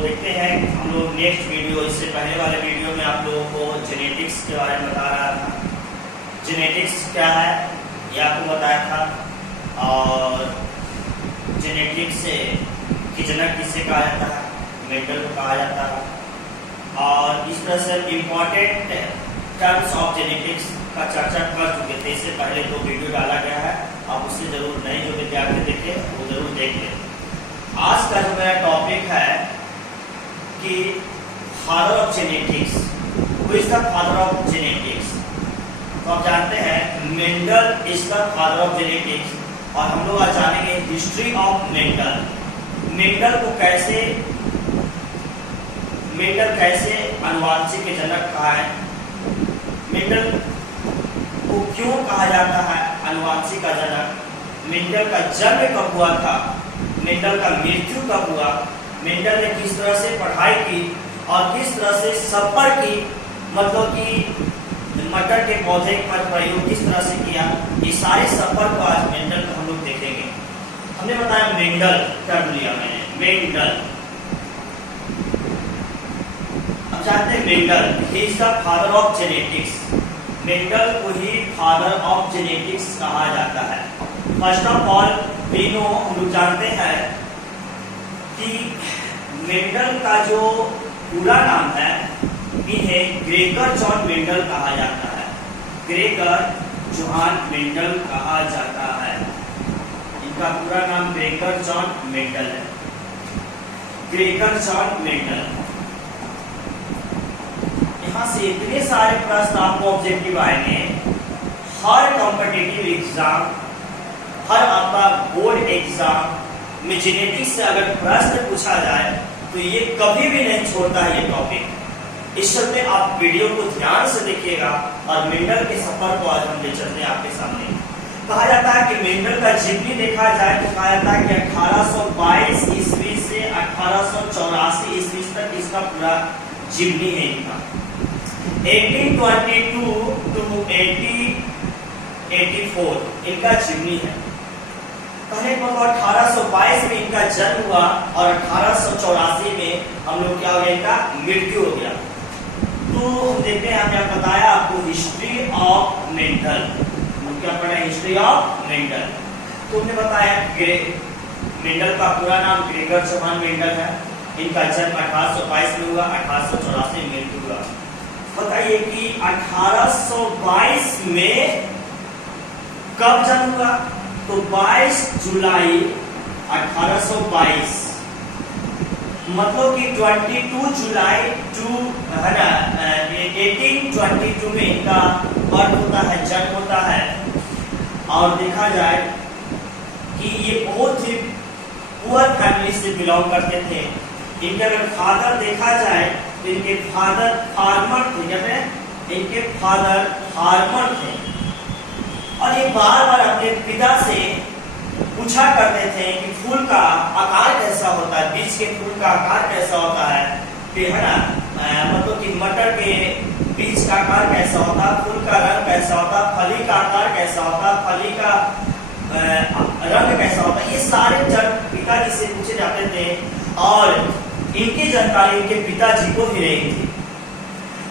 देखते हैं हम लोग नेक्स्ट वीडियो। इससे पहले वाले वीडियो में आप लोगों को जेनेटिक्स के बारे में बता रहा था। जेनेटिक्स क्या है ये आपको बताया था, और जेनेटिक्स से की जनक किसे कहा जाता है, मेंडल को कहा जाता है। और इस तरह से इम्पॉर्टेंट टर्म्स ऑफ जेनेटिक्स का चर्चा कर चुके थे। इससे पहले 2 वीडियो डाला गया है, आप उससे जरूर नए जो विद्यार्थी देखे वो जरूर देख लें। आज का जो मेरा टॉपिक है कि father of genetics, who is the father of genetics. तो आप जानते हैं Mendel is the father of genetics, और हम लोग आज जानेंगे हिस्ट्री ऑफ मेंडल। मेंडल कैसे अनुवांशिक के जनक कहा है, मेंडल को क्यों कहा जाता है अनुवांशिक का जनक, मेंडल का जन्म कब हुआ था, मेंडल का मृत्यु कब हुआ, मेंडल ने किस तरह से पढ़ाई की और किस तरह से सफर की, मतलब कि मटर के पौधे पर प्रयोग किस तरह से किया, ये सारे सफर को आज मेंडल को हम लोग देखेंगे। हमने बताया मेंडल कर लिया मैंने, मेंडल। अब जानते हैं मेंडल ही is the father of genetics. Mendel को ही फादर ऑफ जेनेटिक्स कहा जाता है। First of all we know, हम लोग जानते हैं कि मेंडल का जो पूरा नाम है इन्हें ग्रेगर जॉन मेंडल कहा जाता है। ग्रेगर जॉन मेंडल कहा जाता है, इनका पूरा नाम ग्रेगर जॉन मेंडल है। Gregor John Mendel. यहाँ से इतने सारे प्रश्न आपको ऑब्जेक्टिव आएंगे, हर कॉम्पिटिटिव एग्जाम, हर आपका बोर्ड एग्जाम में जेनेटिक्स से अगर प्रश्न पूछा जाए तो ये कभी भी नहीं छोड़ता है ये टॉपिक। इस चलते आप वीडियो को ध्यान से देखिएगा और मेंडल के सफर को आज हम ले चलते हैं आपके सामने। कहा जाता है कि मेंडल का जीवनी देखा जाए तो कहा जाता है कि 1822 ईस्वी से 1884 ईस्वी तक इसका पूरा जीवनी है इनका। 1822 to 1884 इनका जीवनी है। कहने को 1822 में इनका जन्म हुआ और 1884 में हम लोग क्या हो गया, इनका मृत्यु हो गया। तो हम देखते हैं, हमने बताया आपको हिस्ट्री ऑफ मेंडल, हम क्या पढ़े, हिस्ट्री ऑफ मेंडल। तो हमने बताया मेंडल का पूरा नाम ग्रेगर जॉन मेंडल है। इनका जन्म 1822 में हुआ, 1884 में मृत्यु हुआ। बताइए कि 1822 में कब जन्म हुआ, तो 22 जुलाई 1822, मतलब कि 22 जुलाई है ना 1822 में इनका बर्थ होता है, जन्म होता है। और देखा जाए कि ये बहुत ही पुअर फैमिली से बिलोंग करते थे। इनके अगर फादर देखा जाए तो इनके फादर फार्मर थे, कहते हैं इनके फादर फार्मर थे। और ये बार बार अपने पिता से पूछा करते थे कि फूल का आकार कैसा होता है, बीज के फूल का आकार कैसा होता है, फिर है ना मतलब कि मटर के बीज का आकार कैसा होता है, फूल का रंग कैसा होता है, फली का आकार कैसा होता है, फली का रंग कैसा होता है, ये सारे पिताजी से पूछे जाते थे। और इनकी जानकारी इनके पिताजी को ही रही थी।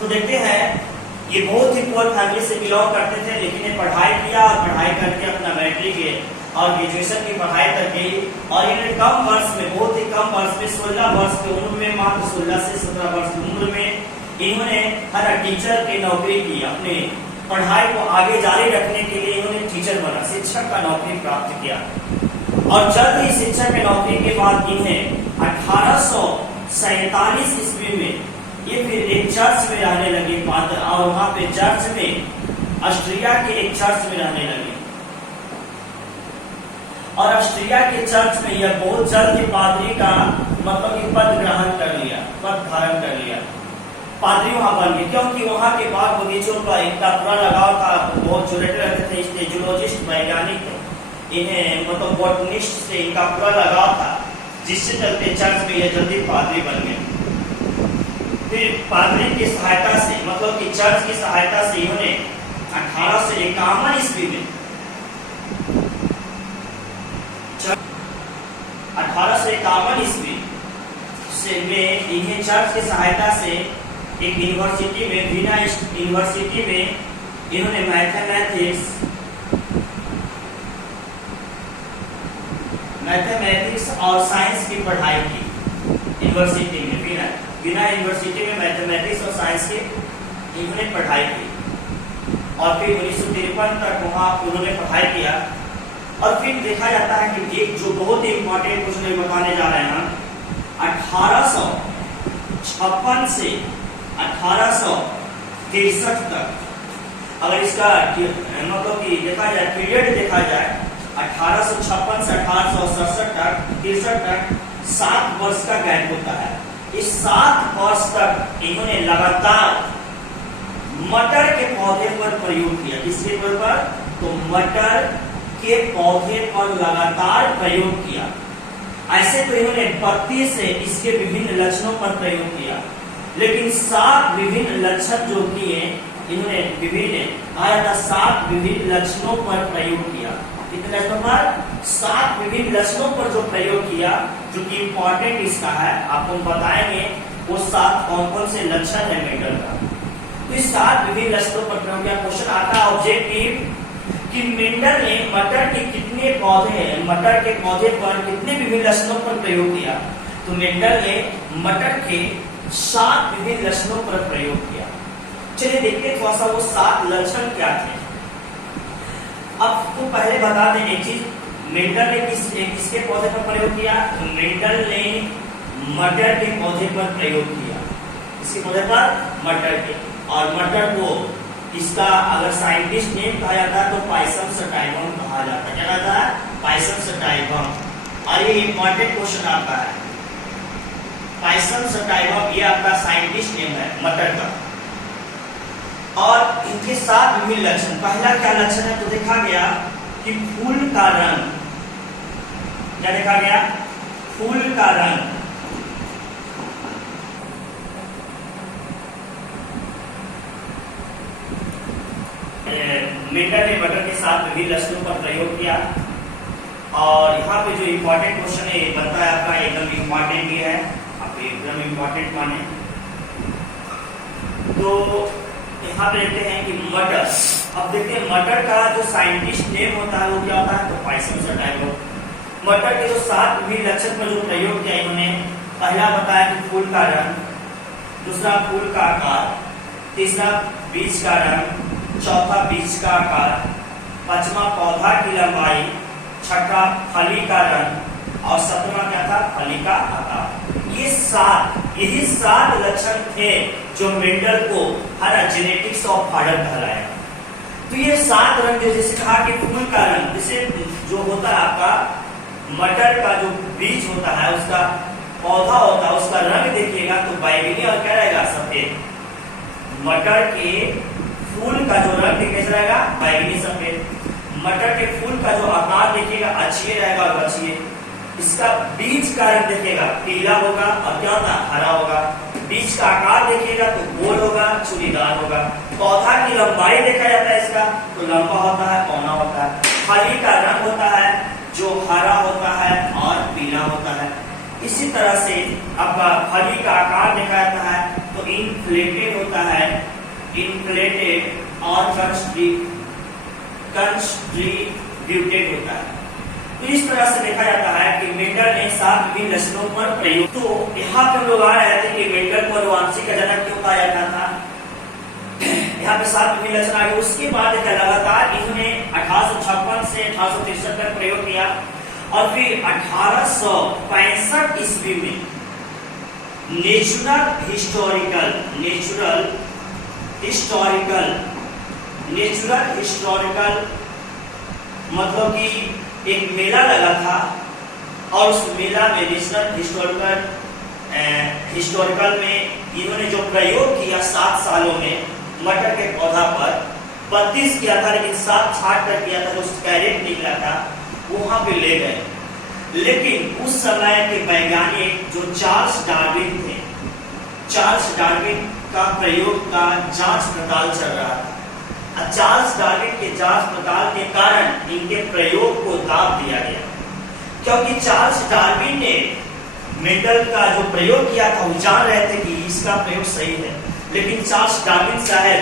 तो देखते हैं ये बहुत ही पुअर फैमिली से बिलोंग करते थे, लेकिन ये पढ़ाई किया और पढ़ाई करके अपना मैट्रिक और ग्रेजुएशन की पढ़ाई तक की। और इन्हें कम वर्ष में, बहुत ही कम वर्ष में, 16 वर्ष की उम्र में, मात्र 16 से 17 वर्ष की उम्र में इन्होंने हर टीचर की नौकरी की। अपने पढ़ाई को आगे जारी रखने के लिए इन्होंने टीचर बना, शिक्षक का नौकरी प्राप्त किया। और जल्द ही शिक्षक की नौकरी के बाद इन्हें 1847 ईस्वी में ये फिर एक चर्च में रहने लगे पादर, और वहां पे चर्च में, ऑस्ट्रिया के एक चर्च में रहने लगे। और ऑस्ट्रिया के चर्च में यह बहुत जल्द ही पादरी का मतलब कि पद ग्रहण कर लिया, पद धारण कर लिया, पादरी वहां बन गए। क्योंकि वहां के बाग बगीचों का इनका पूरा लगाव था, बहुत जुड़े रहते थे, इसलिए जूलॉजिस्ट वैज्ञानिक इन्हें मतलब बॉटनिस्ट से इनका पूरा लगाव था, जिससे चलते चर्च में यह जल्दी पादरी बन गए। फिर पादरी की सहायता से, मतलब कि चर्च की सहायता से इन्होंने 1851 ईस्वी में 1851 ईस्वी से में इन्हें चर्च की सहायता से एक यूनिवर्सिटी में, वीना यूनिवर्सिटी में इन्होंने मैथमेटिक्स और साइंस की पढ़ाई की। यूनिवर्सिटी में, वीना यूनिवर्सिटी में मैथमेटिक्स और साइंस की इन्होंने पढ़ाई की और फिर 1953 तक वहाँ उन्होंने पढ़ाई किया। और फिर देखा जाता है कि एक जो बहुत ही इंपॉर्टेंट क्वेश्चन बताने जा रहे हैं, 1856 से 1863 तक, अगर इसका मतलब कि देखा जाए, पीरियड देखा जाए 1856 से 1867 तक 7 वर्ष का गैप होता है। इस 7 वर्ष तक इन्होंने लगातार मटर के पौधे पर प्रयोग किया। किसके पर? तो मटर के पौधे पर लगातार प्रयोग किया। ऐसे तो इन्होंने पत्ती से इसके विभिन्न लक्षणों पर प्रयोग किया, लेकिन 7 विभिन्न लक्षण जो किए इन्होंने विभिन्न 7 विभिन्न लक्षणों पर प्रयोग किया। कितने लक्षणों पर? 7 विभिन्न लक्षणों पर जो प्रयोग किया, जो कि इंपॉर्टेंट इसका है, आपको बताएंगे वो 7 कौन-कौन से लक्षण है मेंडल का। तो इस 7 विभिन्न लक्षणों पर प्रयोग किया। क्वेश्चन आता है ऑब्जेक्टिव कि मेंडल ने मटर के कितने पौधे, मटर के पौधे पर कितने विभिन्न लक्षणों पर प्रयोग किया? तो मेंडल ने मटर के 7 विभिन्न लक्षणों पर प्रयोग किया। चलिए देखते थोड़ा सा वो 7 लक्षण क्या थे। अब तो पहले बता दें एक चीज, मेंडल ने किसके पौधे पर प्रयोग किया? तो मेंडल ने मटर के पौधे पर प्रयोग किया। इसके पौधे पर? मटर के। और मटर को इसका अगर साइंटिस्ट नेम कहा जाता है तो पाइसम सटाइवम कहा जाता है। क्या कहता है? Pisum sativum. और ये इंपॉर्टेंट क्वेश्चन आता है, पाइसम सटाइवम ये आपका साइंटिस्ट नेम है मटर का। और इनके 7 विभिन्न लक्षण। पहला क्या लक्षण है? तो देखा गया कि फूल का रंग। क्या देखा गया? फूल का रंग। मेंडल ने मटर के 7 विभिन्न लक्षणों पर प्रयोग किया। और यहाँ पे जो इम्पोर्टेंट क्वेश्चन है बनता है आपका, एकदम इम्पोर्टेंट ये है, आप एकदम इम्पोर्टेंट माने। तो यहाँ पे देखते हैं कि मटर, अब देखते हैं मटर का जो साइंटिस्ट नेम होता है वो क्या होता है? तो पाइसम सटाइवम। मटर के जो 7 विभिन्न लक्षण पर जो प्रयोग किया इन्होंने, पहला बताया कि फूल का रंग, दूसरा फूल का आकार, तीसरा बीज का रंग, चौथा बीज का आकार, पांचवा पौधा की लंबाई, छठा फली का रंग और 7वां क्या था? फली का आकार। यही 7 लक्षण थे जो मेंडल को हर जेनेटिक्स ऑफ फादर कहलाया। तो ये 7 रंग, जैसे कहा कि फूल का रंग, जैसे जो होता है आपका मटर का जो बीज होता है, उसका पौधा होता है, उसका रंग देखिएगा तो बैंगनी और क्या रहेगा? सफेद। मटर के फूल का जो रंग कैसा रहेगा? बैंगनी सफेद। मटर के फूल का जो आकार देखिएगा अच्छी रहेगा और अच्छी। इसका बीज का रंग देखिएगा पीला होगा और क्या होता है? हरा होगा। बीज का आकार देखिएगा तो गोल होगा, छुरीदार होगा। पौधा की लंबाई देखा जाता है इसका तो लंबा होता है, पौना होता है। फली का रंग होता है जो हरा होता है और पीला होता है। इसी तरह से आपका फली का आकार देखा जाता है तो इनफ्लेटेड होता है, इनफ्लेटेड और कंस्ट्रीब्यूटेड होता है। तो इस तरह से देखा जाता है कि मेंडल ने 7 विभिन्न लक्षणों पर प्रयोग। तो यहाँ पे लोग आ रहे थे कि मेंडल को आनुवंशिक का जनक क्यों कहा जाता था। यहाँ पे 7 विभिन्न लक्षण आ गए। उसके बाद लगातार इन्होंने 1856 से 1863 तक प्रयोग किया और फिर 1865 ईस्वी में नेचुरल हिस्टोरिकल मतलब कि एक मेला लगा था और उस मेला में नेशनल हिस्टोरिकल में इन्होंने जो प्रयोग किया 7 सालों में मटर के पौधा पर 32 किया था, लेकिन 7 छाट कर किया था, जो कैरेट निकला था वहां पे ले गए। लेकिन उस समय के वैज्ञानिक जो चार्ल्स डार्विन थे, चार्ल्स डार्विन का प्रयोग का जांच पड़ताल चल रहा था। चार्ल्स डार्विन के जांच पड़ताल के कारण इनके प्रयोग को दाब दिया गया, क्योंकि चार्ल्स डार्विन ने मेंडल का जो प्रयोग किया था वो जान रहे थे कि इसका प्रयोग सही है, लेकिन चार्ल्स डार्विन साहब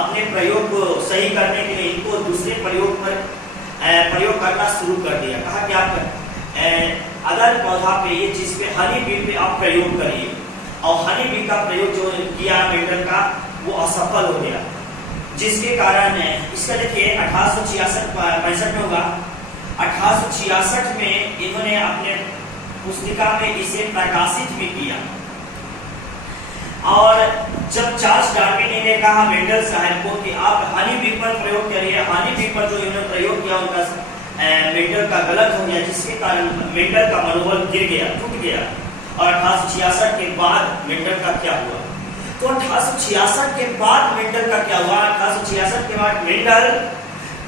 अपने प्रयोग को सही करने के लिए इनको दूसरे प्रयोग पर प्रयोग करना शुरू कर दिया। कहा कि आप अगर पौधा पे ये चीज पे हनी बी पे आप प्रयोग करिए, और हनी बी का प्रयोग जो किया मेंडल का वो असफल हो गया, जिसके कारण इसका देखिए 1866 में होगा। 1866 में इन्होंने अपने पुस्तिका में इसे प्रकाशित भी किया। और जब चार्ल्स डार्विन ने कहा मेंडल साहब को कि आप हनी बी पर प्रयोग करिए, हनी बी पर जो इन्होंने प्रयोग किया उनका मेंडल का गलत हो गया, जिसके कारण मेंडल का मनोबल गिर गया, टूट गया। और 1866 के बाद मेंडल का क्या हुआ? तो 1866 के बाद मेंडल का क्या हुआ? 1866 के बाद मेंडल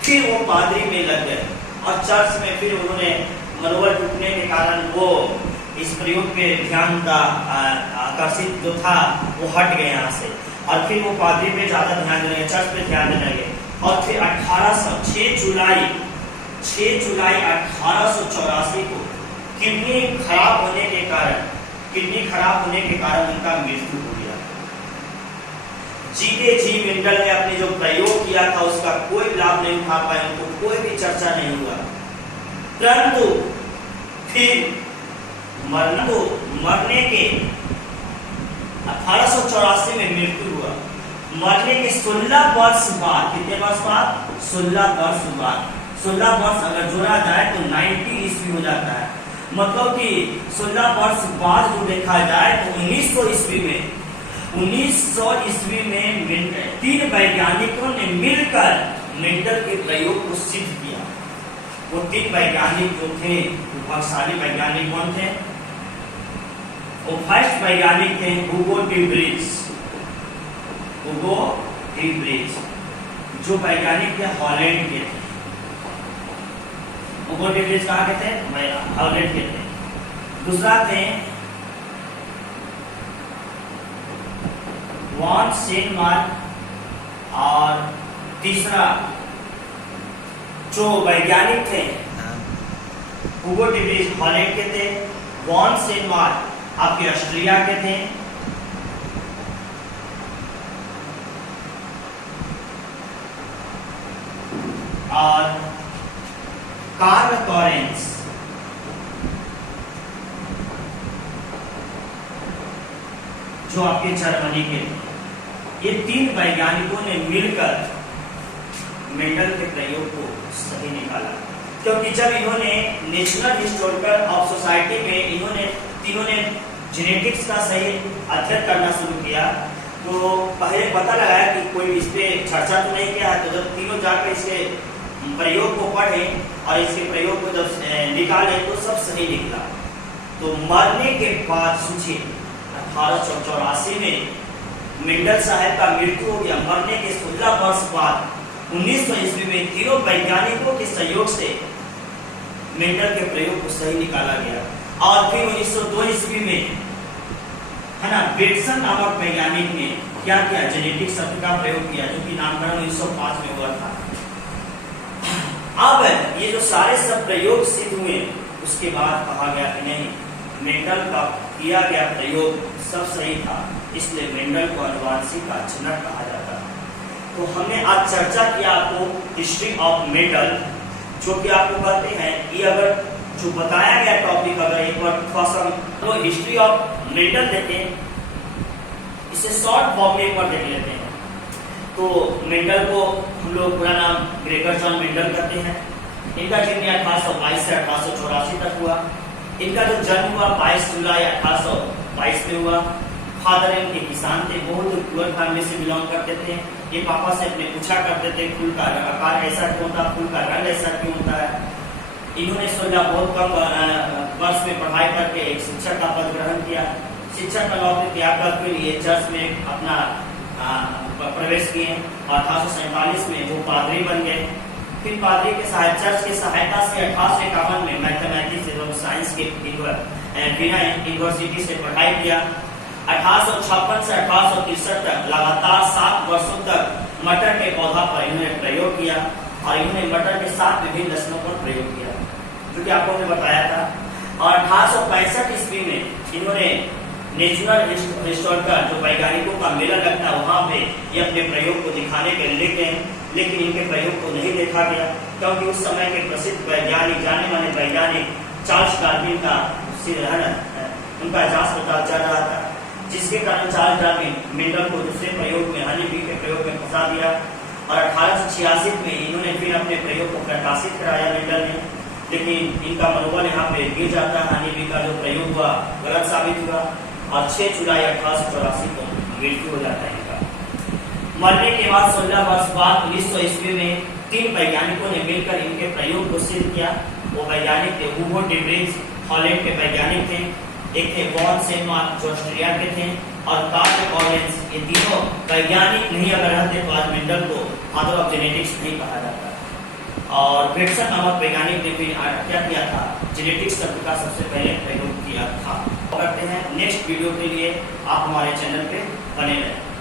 फिर वो पादरी में लग गए और चर्च में फिर उन्होंने मनोबल टूटने के कारण वो इस प्रयोग पे ध्यान का आकर्षित जो था वो हट गए यहाँ से, और फिर वो पादरी पे ज्यादा ध्यान देने लगे, चर्च पे ध्यान देने लगे। और फिर 6 जुलाई 1884 को किडनी खराब होने के कारण उनका मृत्यु हो गया। जीते जी मेंडल ने अपने जो प्रयोग किया था उसका कोई लाभ नहीं उठा पाए, उनको कोई भी चर्चा नहीं हुआ। परंतु फिर मरने के 1884 में मृत्यु हुआ। मरने के 16 वर्ष बाद, कितने वर्ष बाद? 16 वर्ष बाद। 16 वर्ष अगर जोड़ा जाए तो 90 ईस्वी हो जाता है। मतलब कि 16 वर्ष बाद जो देखा जाए तो 1900 ईस्वी में 3 वैज्ञानिकों ने मिलकर मेंडल के प्रयोग को सिद्ध किया। वो 3 वैज्ञानिक जो थे वो भाग्यशाली वैज्ञानिक कौन थे? वो फर्स्ट वैज्ञानिक थे हुगो डी ब्रिज, जो वैज्ञानिक थे हॉलैंड के थे। हुगो डी ब्रिज कहाँ के थे? हॉलैंड के थे। दूसरा थे वॉन सेनमार्क, और तीसरा जो वैज्ञानिक थे हुगो डी ब्रिज हॉलैंड के थे, वॉन सेनमार्क आपके ऑस्ट्रिया के थे, और कार्ल लॉरेंस जो आपके जर्मनी के थे। ये 3 वैज्ञानिकों ने मिलकर मेंडल के प्रयोग को सही निकाला, क्योंकि जब इन्होंने नेशनल हिस्टोरिकल ऑफ सोसाइटी में तीनों ने जेनेटिक्स का सही अध्ययन करना शुरू किया, तो पहले पता लगाया कि कोई इस पे चर्चा तो नहीं किया है। तो जब तीनों जाकर इसके प्रयोग को पढ़े और इसके प्रयोग को जब निकाले तो सब सही निकला। तो मरने के बाद सोचिए 1884 में मेंडल साहब का मृत्यु हो गया। मरने के 16 वर्ष बाद 1900 ईस्वी में तीनों वैज्ञानिकों के सहयोग से मेंडल के प्रयोग को सही निकाला गया। और फिर 1902 ईस्वी में है ना बेटसन नामक वैज्ञानिक ने क्या किया? जेनेटिक शब्द का प्रयोग किया, जो कि नामकरण 1905 में हुआ था। अब ये जो सारे सब प्रयोग सिद्ध हुए, उसके बाद कहा गया कि नहीं, मेंडल का किया गया प्रयोग सब सही था, इसलिए मेंडल को अनुवांशिक का जनक कहा जाता है। तो हमने आज चर्चा किया आपको हिस्ट्री ऑफ मेंडल, जो कि आपको कहते हैं कि अगर जो बताया गया टॉपिक अगर एक बार थोड़ा सा तो हिस्ट्री ऑफ मेंडल देखें, इसे शॉर्ट फॉर्म में एक बार देख लेते हैं। तो मेंडल को हम लोग पूरा नाम ग्रेगर जॉन मेंडल करते हैं। इनका जन्म 1822 से 1884 तक हुआ। इनका जो जन्म हुआ 22 जुलाई 1822 में हुआ। फादर इनके किसान थे, बहुत पुअर फैमिली से बिलोंग करते थे। ये पापा से अपने पूछा करते थे फूल का आकार ऐसा क्यों होता, फूल का रंग ऐसा क्यों होता है। इन्होंने सोचा बहुत कम वर्ष में पढ़ाई करके एक शिक्षक का पद ग्रहण किया। शिक्षक का नौकरी त्याग कर फिर ये चर्च में अपना प्रवेश किए और 1847 में वो पादरी बन गए। फिर पादरी के चर्च की सहायता से 1851 में मैथमेटिक्स एवं साइंस के यूनिवर्सिटी से पढ़ाई किया। 1856 से 1863 तक लगातार 7 वर्षों तक मटर के पौधा पर इन्होंने प्रयोग किया और इन्होंने मटर के 7 विभिन्न नस्लों पर प्रयोग किया, जो कि आपको मैंने बताया था। और 1865 ईस्वी में इन्होंने नेचुरल हिस्टोरिकल जो वैज्ञानिकों का मेला लगता है वहाँ पे ये अपने प्रयोग को दिखाने के लिए लेके हैं, लेकिन इनके प्रयोग को नहीं देखा गया क्योंकि उस समय के प्रसिद्ध वैज्ञानिक, जाने माने वैज्ञानिक चार्ल्स डार्विन का उनका जांच पड़ताल चल रहा था, जिसके कारण चार्ल्स डार्विन मेंडल को दूसरे प्रयोग में हनी बी के प्रयोग में फंसा दिया और 1886 में इन्होंने फिर अपने प्रयोग को प्रकाशित कराया मेंडल ने, लेकिन इनका मनोबल यहाँ पे गिर जाता है। हनी बी का जो प्रयोग हुआ गलत साबित हुआ और 6 जुलाई 1884 को मृत्यु हो जाता है इनका। मरने के बाद 16 वर्ष बाद 1900 ईस्वी में 3 वैज्ञानिकों ने मिलकर इनके प्रयोग को सिद्ध किया। वो वैज्ञानिक थे हुगो डी व्रिज, हॉलैंड के वैज्ञानिक थे, एक थे वॉन सेनमार्क जो ऑस्ट्रेलिया के थे, और कार्ल कॉलिंस। ये तीनों वैज्ञानिक नहीं अगर रहते तो आज मेंडल को फादर ऑफ जेनेटिक्स नहीं कहा जाता। और ब्रिटसन नामक वैज्ञानिक ने फिर क्या किया था, जेनेटिक्स शब्द का सबसे पहले प्रयोग किया था। करते हैं नेक्स्ट वीडियो के लिए आप हमारे चैनल पे बने रहें।